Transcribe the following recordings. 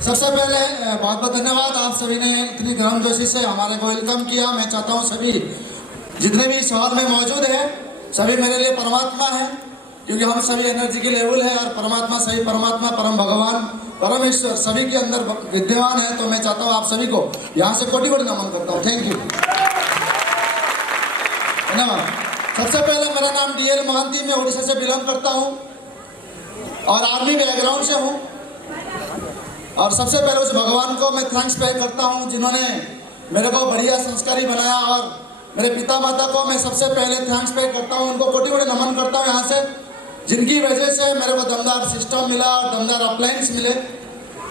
सबसे पहले बहुत बहुत धन्यवाद। आप सभी ने इतनी गर्मजोशी से हमारे को वेलकम किया। मैं चाहता हूँ सभी जितने भी इस हॉल में मौजूद हैं सभी मेरे लिए परमात्मा है, क्योंकि हम सभी एनर्जी के लेवल है और परमात्मा सही परमात्मा परम भगवान परमेश्वर सभी के अंदर विद्यमान है। तो मैं चाहता हूँ आप सभी को यहाँ से कोटि कोटि नमन करता हूँ। थैंक यू, धन्यवाद। सबसे पहले मेरा नाम DL मोहंती, मैं उड़ीसा से बिलोंग करता हूँ और आर्मी बैकग्राउंड से हूँ। और सबसे पहले उस भगवान को मैं थैंक्स पे करता हूँ जिन्होंने मेरे को बढ़िया संस्कारी बनाया, और मेरे पिता माता को मैं सबसे पहले थैंक्स पे करता हूँ, उनको कोटि कोटि नमन करता हूँ यहाँ से, जिनकी वजह से मेरे को दमदार सिस्टम मिला और दमदार अप्लायंस मिले।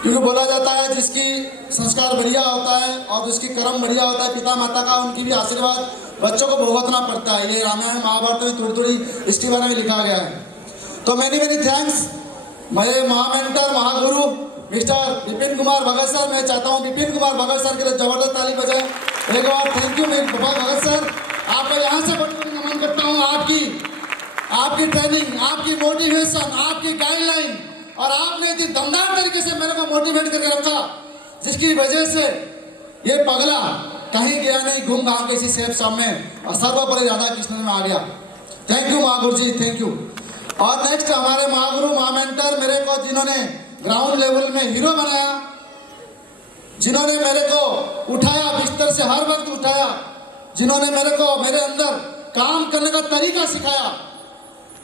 क्योंकि बोला जाता है जिसकी संस्कार बढ़िया होता है और जिसकी कर्म बढ़िया होता है पिता माता का, उनकी भी आशीर्वाद बच्चों को भुगतना पड़ता है। ये रामायण महाभारत में थोड़ी थोड़ी इसके बारे में लिखा गया है। तो मैनी थैंक्स मेरे महामेंटर महागुरु मिस्टर विपिन कुमार भगत सर। मैं चाहता हूँ विपिन कुमार भगत सर के लिए जबरदस्त ताली बजाएं एक बार। थैंक यू भगत सर, आपको यहाँ से बड़ी नमन करता हूँ। आपकी ट्रेनिंग, आपकी मोटिवेशन, आपकी गाइडलाइन और आपने इतनी दमदार तरीके से मेरे को मोटिवेट करके रखा, जिसकी वजह से ये पगला कहीं गया नहीं, घूम घाम के इसी सेफ शाम में और सर्वोपरि राधा कृष्ण में आ गया। Thank you Mahaguru ji, thank you. और नेक्स्ट हमारे महागुरु महामेंटर मेरे को जिन्होंने ग्राउंड लेवल में हीरो बनाया, जिन्होंने मेरे को उठाया बिस्तर से हर वक्त उठाया, जिन्होंने मेरे को मेरे अंदर काम करने का तरीका सिखाया,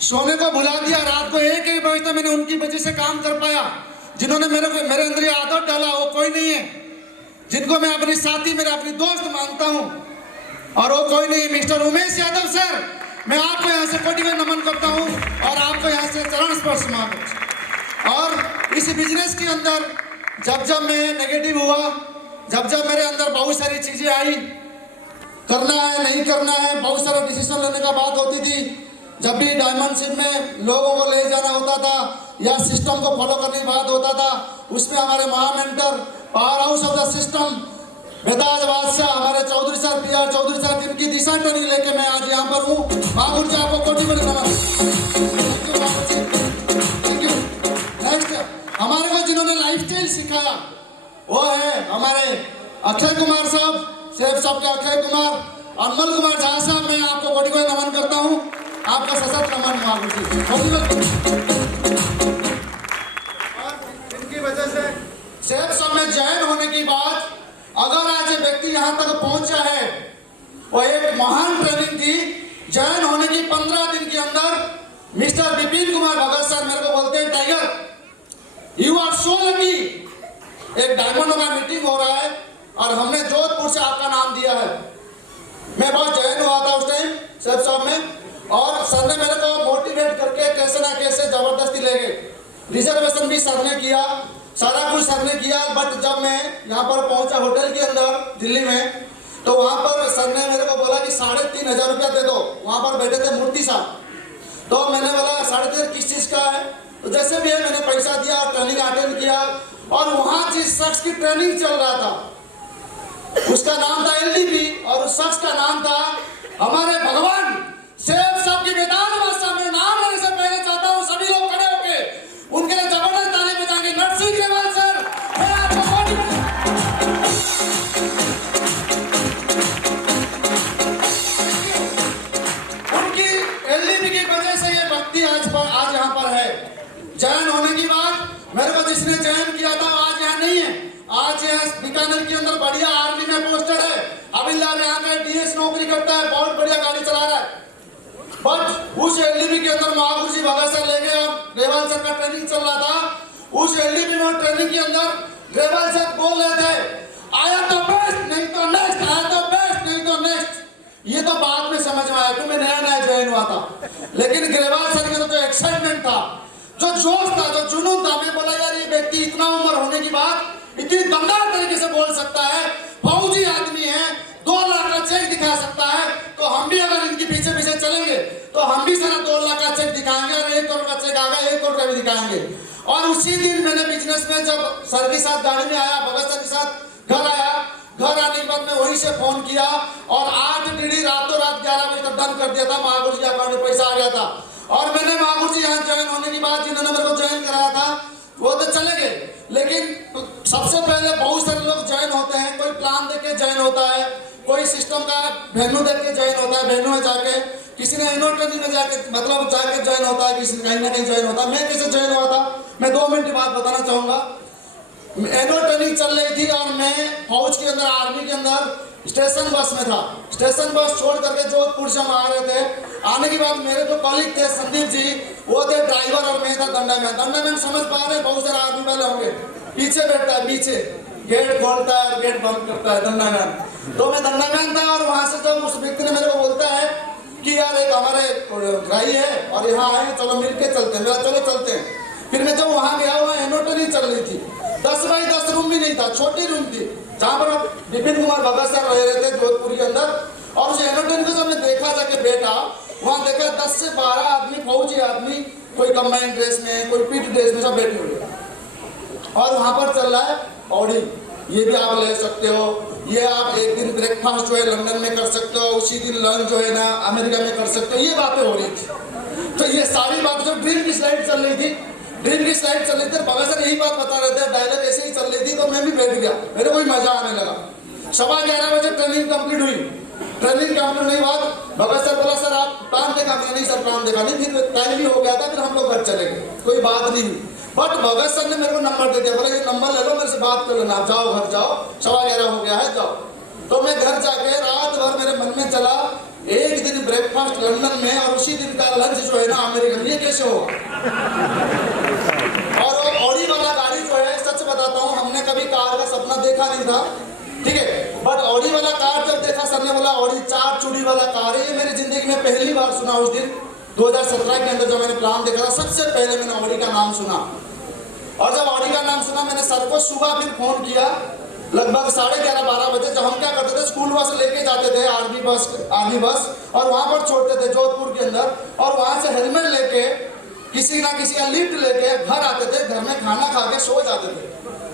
सोने को भुला दिया, रात को 1-1 बजे तक मैंने उनकी वजह से काम कर पाया। जिन्होंने मेरे अंदर ये आदत डाला वो कोई नहीं है, जिनको मैं अपनी साथी मेरे अपनी दोस्त मानता हूँ, और वो कोई नहीं मिस्टर उमेश यादव सर। मैं आपको यहाँ से कोटि कोटि नमन करता हूँ और आपको यहाँ से चरण स्पर्श मांगता। और इस बिजनेस के अंदर जब मैं नेगेटिव हुआ, जब मेरे अंदर बहुत सारी चीजें आई, करना है नहीं करना है, बहुत सारा डिसीजन लेने का बात होती थी। जब भी डायमंडशिप में लोगों को ले जाना होता था या सिस्टम को फॉलो करने की बात होता था, उसमें हमारे महामेंटर power house of the system बेताज बादशाह हमारे Chaudhary sir PR Chaudhary sir, जिनकी दिशा ट्रेनिंग लेके मैं आज यहाँ पर हूँ। महागुरु जी आपको कोटि कोटि नमन। Thank you. नेक्स्ट हमारे को जिन्होंने लाइफस्टाइल सिखाया वो है हमारे अक्षय कुमार साहब, सेफ साहब के अक्षय कुमार, अनमोल कुमार झा साहब। मैं आपको कोटि कोटि नमन करता हूँ, आपका सशक्त नमन महागुरु जी। इनकी वजह से सेफ साहब में जॉइन होने की बाद अगर आज ये व्यक्ति यहाँ तक पहुंचा है, वो एक महान ट्रेनिंग थी। जॉइन होने की 15 दिन के अंदर मिस्टर विपिन कुमार भगत सर मेरे को बोलते हैं, tiger you are so lucky, एक डायमंड का मीटिंग हो रहा है और हमने जोधपुर से आपका नाम दिया है। मैं बहुत जॉइन हुआ था उस टाइम सर साहब में, और सर ने मेरे को मोटिवेट करके कैसे ना कैसे जबरदस्ती ले गए। रिजर्वेशन भी सर ने किया, सारा कुछ सर ने किया। बट जब मैं यहाँ पर पहुंचा होटल के अंदर दिल्ली में, तो वहाँ पर सर ने मेरे को बोला कि 3,500 रुपया दे दो। वहाँ पर बैठे थे मूर्ति साहब, तो मैंने बोला 3,500 किस चीज़ का है, तो जैसे भी है मैंने पैसा दिया और ट्रेनिंग अटेंड किया। और वहाँ जिस शख्स की ट्रेनिंग चल रहा था उसका नाम था LDP और उस शख्स का नाम था हमारे भगवान सेफ साहब की बेताज बादशाह। में नाम लेने से पहले चाहता हूँ सभी लोग खड़े होके उनके लिए जबरदस्त ताली बजाएंगे। नरसिंह ग्रेवाल सर, मैं आपको उनकी LDP की वजह से ये भक्ति आज यहाँ पर है। जॉइन होने की बाद मेरे को जिसने जॉइन किया था आज यहाँ नहीं है, आज यहाँ बीकानेर के अंदर बढ़िया आर्मी में पोस्टेड है। अभिलाल यहाँ पे DS नौकरी करता है, बहुत बढ़िया गाड़ी चला रहा है। बट उस LDP के अंदर महागुरु जी भगत सर ले गए और ग्रेवाल सर का ट्रेनिंग चल रहा था। उस LDP में ट्रेनिंग के अंदर ग्रेवाल सर बोल रहे थे, आया तो बेस्ट नहीं तो नेक्स्ट, आया तो बेस्ट नहीं तो नेक्स्ट। ये तो बाद में समझ में आया कि मैं नया ज्वाइन हुआ था, लेकिन ग्रेवाल सर का जो एक्साइटमेंट था, जो जोश था, जो जुनून था, मैं बोला यार ये व्यक्ति इतना उम्र होने की बाद इतनी दमदार तरीके से बोल सकता है, फौजी आदमी है, 2 लाख का चेक दिखा सकता है, तो हम भी अगर इनके पीछे पीछे चलेंगे तो हम भी सारा 2 लाख का चेक दिखाएंगे और 1 करोड़ का चेक आएगा, 1 करोड़ का भी दिखाएंगे। और उसी दिन मैंने बिजनेस में जब सर के साथ गाड़ी में आया, भगत सर के साथ घर आया, घर आने के बाद मैं वहीं से फोन किया और 8 DD रातों रात 11 बजे तक डन कर दिया था। महागुरु जी अकाउंट में पैसा आ गया था। और मैंने महागुरु जी यहाँ ज्वाइन होने के बाद जिन्होंने मेरे को ज्वाइन कराया था वो तो चले गए, लेकिन सबसे पहले बहुत सारे लोग ज्वाइन होते हैं, कोई प्लान देके ज्वाइन होता है, कोई सिस्टम का वेन्यू देख के ज्वाइन होता है, वेन्यू में जाके, किसी ने एनुअल ट्रेनिंग में जाके मतलब जाके ज्वाइन होता है, किसी कहीं ना कहीं ज्वाइन होता है। मैं कैसे ज्वाइन हुआ था, मैं 2 मिनट की बात बताना चाहूंगा। एनुअल ट्रेनिंग चल रही थी और मैं फौज के अंदर, आर्मी के अंदर स्टेशन बस में था। स्टेशन बस छोड़ करके जोधपुर से हम आ रहे थे। आने के बाद मेरे जो कॉलीग थे संदीप जी, वो थे ड्राइवर और मैं था दंडामैन। दंडामैन समझ पा रहे, बहुत सारे आर्मी वाले होंगे, पीछे बैठता है, पीछे गेट खोलता है और गेट बंद करता है, दंडामैन। तो मैं दंडामैन था और वहां से जब उस व्यक्ति ने मेरे को बोलता है कि यार एक हमारे भाई है और यहाँ आए, चलो मिलके चलते हैं। मेरा चलो चलते हैं। फिर मैं जब वहां गया, वहाँ एनुअल ट्रेनिंग चल रही थी। 10 बाई 10 रूम भी नहीं था, छोटी रूम थी जहाँ पर विपिन कुमार भगत सर रह रहे थे जोधपुर के अंदर। और उस एनुअल ट्रेनिंग को जब मैं देखा जाके बैठा, वहाँ देखा 10 से 12 आदमी, फौजी आदमी, कोई कंबाइंड ड्रेस में, कोई पीट ड्रेस में, सब बैठे हुए। और वहाँ पर चल रहा है ऑडी, ये भी आप ले सकते हो, ये आप एक दिन ब्रेकफास्ट जो है लंदन में कर सकते हो, उसी दिन लंच जो है ना अमेरिका में कर सकते हो, ये बातें हो रही थी। तो ये सारी बातें जो ड्रीम की स्लाइड चल रही थी, ड्रीम की स्लाइड चल रही थी, भगत सर यही बात बता रहे थे, डायलॉग ऐसे ही चल रही थी। तो मैं भी बैठ गया, मेरे को भी मजा आने लगा। 11:15 बजे ट्रेनिंग कंप्लीट हुई। ट्रेनिंग कंप्लीट होने के बाद भगत सर बोला, सर आप प्लान देखा? मैंने नहीं सर प्लान देखा नहीं। फिर टाइम भी हो गया था, फिर हम लोग घर चले गए, कोई बात नहीं हुई। बट भगत सर ने मेरे को नंबर दे दिया, बोला ये नंबर ले लो, मेरे से बात कर लेना, आप जाओ घर जाओ, 11:15 हो गया है, जाओ। तो मैं घर जाके रात भर मेरे मन में चला, एक दिन ब्रेकफास्ट लंदन में और उसी दिन का लंच जो है ना अमेरिका में, ये कैसे होगा? और वो ऑडी वाला गाड़ी जो है, सच बताता हूँ, हमने कभी कार का सपना देखा नहीं था, ठीक है। बट ऑडी वाला कार जब देखा, सर ने बोला ऑडी 4 चूड़ी वाला कार है, ये मेरी जिंदगी में पहली बार सुना। उस दिन 2017 के अंदर जब मैंने प्लान देखा था, सबसे पहले मैंने ऑडी का नाम सुना। और जब ऑडी का नाम सुना, मैंने सर को सुबह फिर फोन किया, लगभग 11:30-12 बजे। जब हम क्या करते थे, स्कूल बस लेके जाते थे, आर्मी बस, और वहां पर छोड़ते थे जोधपुर के अंदर, और वहां से हेलमेट लेके किसी ना किसी का लिफ्ट लेके घर आते थे, घर में खाना खा के सो जाते थे।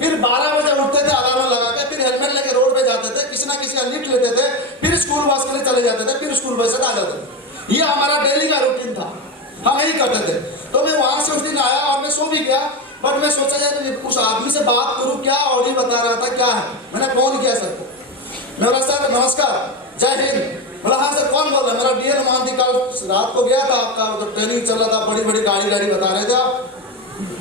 फिर 12 बजे उठते थे अलार्म लगा के, फिर हेलमेट लेके रोड पे जाते थे, किसी ना किसी का लिफ्ट लेते थे, फिर स्कूल बस के लिए चले जाते थे, फिर स्कूल बस से आ जाते थे। ये हमारा डेली का रूटीन था, हम यही करते थे। तो मैं वहां से उस दिन आया और मैं सो भी गया। बट मैं सोचा यार उस आदमी से बात करूं, क्या ऑडी बता रहा था, क्या है। मैंने फोन किया सर को, मैं बोला सर नमस्कार, जय हिंद। बोला हाँ सर, कौन बोल रहा है? मेरा डीएल मोहंती, कल रात को गया था आपका, तो ट्रेनिंग चल रहा था, बड़ी बड़ी गाड़ी बता रहे थे आप,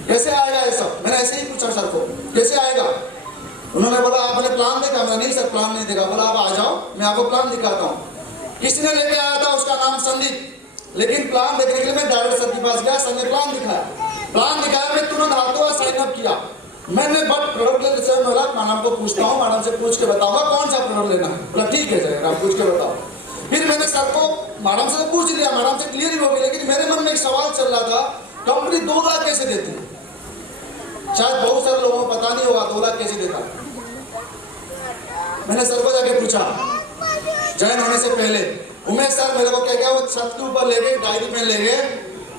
कैसे आएगा ये सब? मैंने ऐसे ही पूछा सर को, कैसे आएगा? उन्होंने बोला आपने प्लान देखा? मैंने नहीं सर प्लान नहीं देखा। बोला आप आ जाओ, मैं आपको प्लान दिखाता हूँ। किसी ने लेके आया था, उसका नाम संदीप, लेकिन प्लान देखने के लिए मैं डायरेक्टर सर के पास गया, सर ने प्लान दिखाया। मैं तुरंत हाथों हुआ साइन अप किया। मैंने बट प्रोडक्ट लेने से बोला मैडम को पूछता हूँ, मैडम से पूछ के बताऊंगा कौन सा प्रोडक्ट लेना है। बोला ठीक है सर, आप पूछ के बताओ। फिर मैंने सर को मैडम से पूछ लिया, मैडम से क्लियर ही हो गई, लेकिन मेरे मन में एक सवाल चल रहा था, कंपनी 2 लाख कैसे देती? शायद बहुत सारे लोगों को पता नहीं होगा 2 लाख कैसे देता। मैंने सर को जाके पूछा ज्वाइन होने से पहले। उमेश सर मेरे को क्या क्या वो छत के ऊपर ले गए, डायरी में ले गए,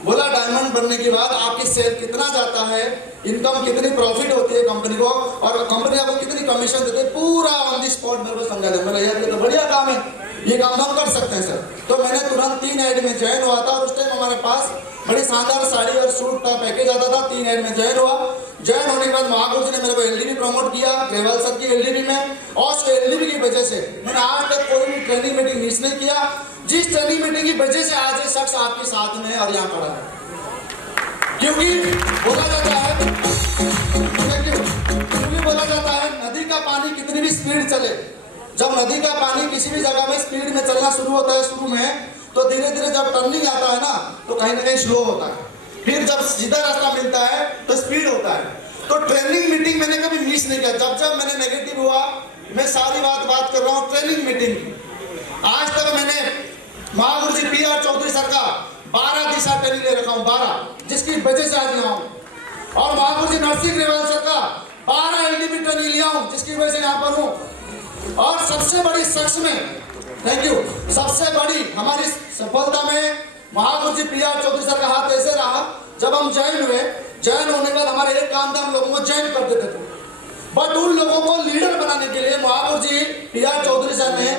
बोला डायमंड बनने के बाद आपकी सेल कितना जाता है, इनकम कितनी प्रॉफिट होती है कंपनी को, और कंपनी आपको कितनी कमीशन देती है, पूरा ऑन द स्पॉट मेरे को समझा दिया। मेरा यार ये तो बढ़िया काम है, ये काम हम कर सकते हैं सर। तो मैंने तुरंत 3 ऐड में ज्वाइन हुआ था, और उस टाइम हमारे पास बड़ी शानदार साड़ी और सूट का पैकेज आता था। 3 ऐड में ज्वाइन हुआ। ज्वाइन होने के बाद महागुरु जी ने मेरे को एलडीबी प्रमोट किया, ट्रेवल सर की एलडीबी में, और उस एलडीबी की वजह से मैंने आज तक कोई भी ट्रेनिंग मीटिंग मिस नहीं किया, जिस ट्रेनिंग मीटिंग की वजह से आज ये शख्स आपके साथ में और यहाँ खड़ा है। क्योंकि बोला जाता है नदी का पानी कितनी भी स्पीड चले, जब नदी का पानी किसी भी जगह में स्पीड में चलना शुरू होता है शुरू में, तो धीरे धीरे जब टर्निंग आता है ना, तो कहीं ना कहीं स्लो होता है, फिर जब सीधा रास्ता मिलता है तो स्पीड होता है। तो ट्रेनिंग मीटिंग मैंने कभी मिस नहीं किया। जब जब मैंने नेगेटिव हुआ, मैं सारी बात कर रहा हूँ ट्रेनिंग मीटिंग की। आज तक मैंने महागुरु जी PR चौधरी सर का 12 दिशा ट्रेनिंग ले रखा हूँ, 12, जिसकी वजह से आज यहाँ हूँ। और महागुरु जी नरसिंह ग्रेवाल सर का 12 एलडीबी ट्रेनिंग लिया हूँ, जिसकी वजह से यहाँ पर हूँ। और सबसे बड़ी शख्स में, थैंक यू, सबसे बड़ी हमारी सफलता में महागुरु जी PR चौधरी सर का हाथ ऐसे रहा। जब हम ज्वाइन हुए, ज्वाइन होने के बाद हमारे एक काम था, हम लोगों को ज्वाइन कर देते थे, बट उन लोगों को लीडर बनाने के लिए महागुरु जी PR चौधरी सर ने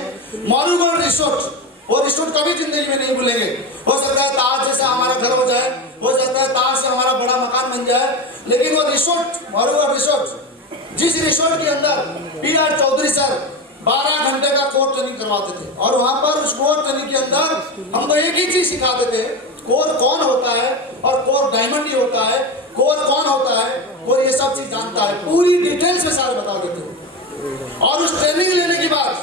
मारूगढ़ रिसोर्ट, वो रिसोर्ट कभी जिंदगी में नहीं भूलेंगे। हो सकता है ताज जैसा हमारा घर हो जाए, हो सकता है ताज से हमारा बड़ा मकान बन जाए, लेकिन वो रिसोर्ट, मारूगढ़ रिसोर्ट जिस रिसोर्ट के अंदर PR चौधरी सर 12 घंटे का कोर ट्रेनिंग करवाते थे, और वहां पर उस कोर ट्रेनिंग के अंदर हमको एक ही चीज सिखाते थे, कोर कौन होता है और कोर डायमंड ही होता है, कोर कौन होता है, कोर ये सब चीज जानता है, पूरी डिटेल्स में सारे बता देते। और उस ट्रेनिंग लेने के बाद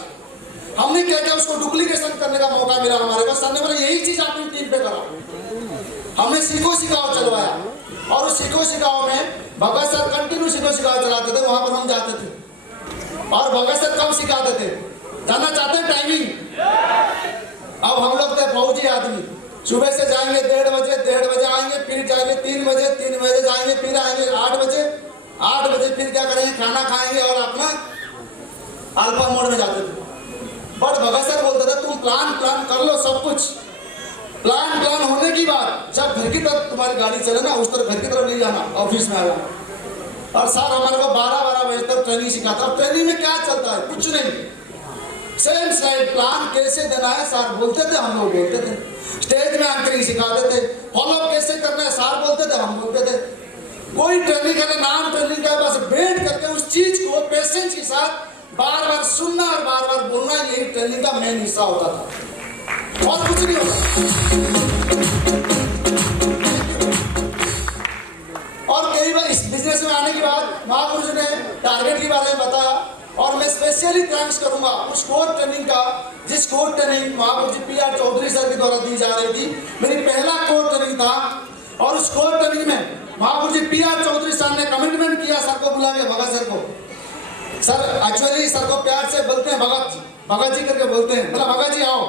हमने क्या क्या उसको डुप्लीकेशन करने का मौका मिला हमारे को। सर ने बोला यही चीज आपने टीम पे करा। हमने सीखो सिखाओ चलवाया, और उस सीखो सिखाओ में भगत सर कंटिन्यू सीखो सिखाओ चलाते थे, वहां पर हम जाते थे। और भगत सर कब सिखाते थे जानना चाहते हैं? टाइमिंग। अब हम लोग थे फौजी आदमी, सुबह से जाएंगे 1:30 बजे आएंगे, फिर जाएंगे 3 बजे जाएंगे, फिर आएंगे 8 बजे फिर क्या करेंगे, खाना खाएंगे और अपना अल्फा मोड में जाते थे। बट भगत सर बोलते थे तुम प्लान कर लो, सब कुछ प्लान होने की बाद जब घर की तरफ तुम्हारी गाड़ी चले ना, उस तरफ घर की तरफ नहीं जाना, ऑफिस में आना। और सर हमारे को 12 बजे तक ट्रेनिंग सिखाता। और ट्रेनिंग में क्या चलता है? कुछ नहीं, सेम स्लाइड प्लान कैसे देना है सर बोलते थे, हम लोग बोलते थे। स्टेज में एंकरिंग सिखाते थे, फॉलोअप कैसे करना है सर बोलते थे, हम बोलते थे। कोई ट्रेनिंग का नाम ट्रेनिंग का, बस बैठ करके उस चीज को पेशेंस के साथ बार सुनना और बार बोलना, यही ट्रेनिंग का मेन हिस्सा होता था, और कुछ नहीं होता। और कई बार इस बिजनेस में आने के बाद महापुरुष ने टारगेट के बारे में बताया, और मैं स्पेशली थैंक्स करूंगा उस कोर ट्रेनिंग का, जिस कोर ट्रेनिंग महापुरुष PR चौधरी सर के द्वारा दी जा रही थी। मेरी पहला कोर ट्रेनिंग था, और उस कोर ट्रेनिंग में महापुरुष PR चौधरी सर ने कमिटमेंट किया सर को बुला के, भगत सर को। सर एक्चुअली सर को प्यार से बोलते हैं भगत जी करके बोलते हैं। बोला भगत जी आओ,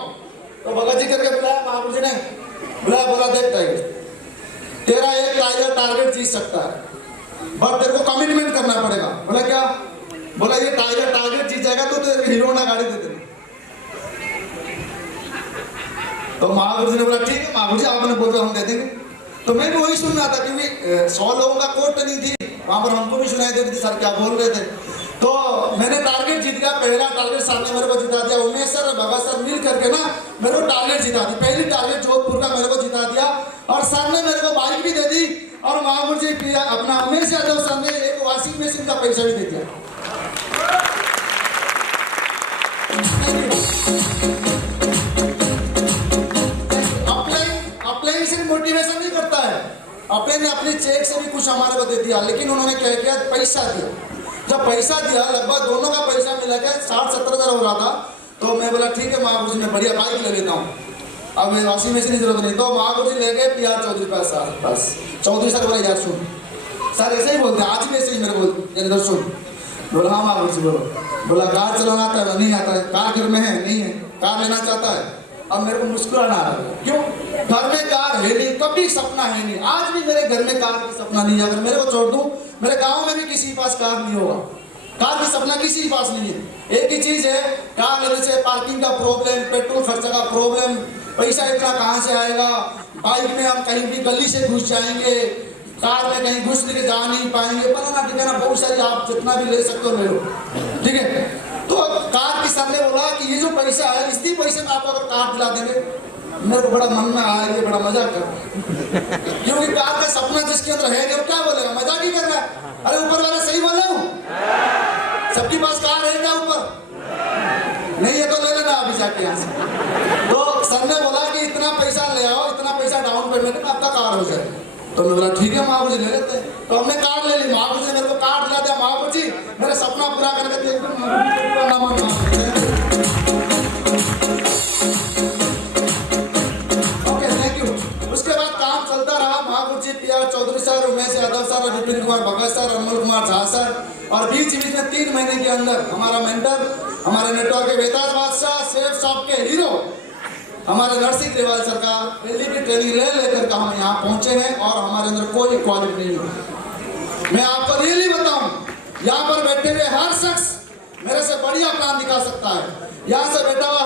तो भगत जी करके बुलाया महापुरुष ने, बुलाया, बोला देख टाइगर, तेरा एक टाइगर टारगेट जीत सकता है, बट तेरे को कमिटमेंट करना पड़ेगा। बोला क्या? बोला ये टाइगर टारगेट जीत जाएगा तो तेरे हीरो होंडा गाड़ी दे देना। तो महापुरुष ने बोला ठीक है महापुरुष जी, आपने बोल रहे हम दे देंगे। तो मैं भी वही सुन रहा था, क्योंकि 100 लोगों का कोर ट्रेनिंग थी, वहां पर हमको भी सुनाई देती थी सर क्या बोल रहे थे। तो मैंने टारगेट जीत गया, पहला टारगेट सर ने मेरे को जिता दिया। उमेश सर और भगत सर मिल करके ना मेरे को टारगेट जिता दी, पहली टारगेट जोधपुर का मेरे को जिता दिया। और सर ने मेरे को बाइक भी दे दी, और महापुरुष जी अपना उमेश यादव सर ने एक वॉशिंग मशीन का पैसा भी दे दिया। अपलाइन से मोटिवेशन नहीं करता है, अपने अपने चेक से भी कुछ हमारे को दे दिया, लेकिन उन्होंने क्या किया? पैसा दिया। जब पैसा दिया, लगभग दोनों का पैसा मिला के 60-70 हज़ार हो रहा था। तो मैं बोला ठीक है महापुरुष ने बढ़िया बाइक ले लेता हूँ, अब मैं वॉशिंग मशीन की जरूरत नहीं। तो महापुरुष ले गए PR चौधरी पास, बस चौधरी सर बोले यार सुन, सर ऐसे ही बोलते हैं, आज भी ऐसे ही मेरे बोलते इधर सुन। बोला हाँ महापुरुष बोलो। बोला कार चलाना आता है? नहीं आता है। कार घर में है? नहीं है। कार लेना चाहता है? अब मेरे को मुस्कुराना आ रहा है, क्यों? घर में कार है नहीं, कभी सपना है नहीं, आज भी मेरे घर में कार की सपना नहीं है। अगर मेरे को छोड़ दूं, मेरे गांव में भी किसी के पास कार नहीं होगा, कार की सपना किसी के पास नहीं है। एक ही चीज है, कार लेने से पार्किंग का प्रॉब्लम, पेट्रोल खर्चा का प्रॉब्लम, पैसा इतना कहाँ से आएगा, बाइक में हम कहीं भी गली से घुस जाएंगे, कार में कहीं घुस लेके जा नहीं पाएंगे, बनाना ठिकाना बहुत सारी, आप जितना भी ले सकते हो ले लो, ठीक है। तो कार की सर ने बोला कि ये जो पैसा है, इसी पैसे में आपको अगर कार दिला देंगे। मेरे को बड़ा मन में आया, ये बड़ा मजाक कर, क्योंकि कार का सपना जिसके अंदर है नहीं, वो क्या बोलेगा? मजाक ही कर रहा है। अरे ऊपर वाला सही बोल रहा हूँ, सबके पास कार है क्या ऊपर? नहीं है तो ले लेना अभी जाके यहाँ से। तो सर ने बोला कि इतना पैसा ले आओ, इतना पैसा डाउन पेमेंट में आपका कार हो जाए। तो मैं बोला ठीक है महापुरुष ले लेते हैं। तो हमने कार ले ली, महापुरुष ने मेरे को कार दिला दिया। महापुरुष जी मेरा सपना पूरा करके दे। Okay thank you. उसके बाद काम चलता रहा। महापुरुष जी, PR Chaudhary sir, Umesh Yadav sir, Vipin Kumar Bhagat sir, Amal Kumar Jha sir, और बीच में 3 महीने के अंदर हमारा मेंटर, हमारे नेटवर्क के वेदांत बादशाह, सेफ शॉप के हीरो हमारे नरसिंह ग्रेवाल सर का LDP ट्रेनिंग लेकर के हम यहाँ पहुंचे हैं, और हमारे अंदर कोई क्वालिटी नहीं है। मैं आपको रियली बताऊं, यहाँ पर बैठे हुए हर शख्स मेरे से बढ़िया प्लान दिखा सकता है। यहाँ से बैठा हुआ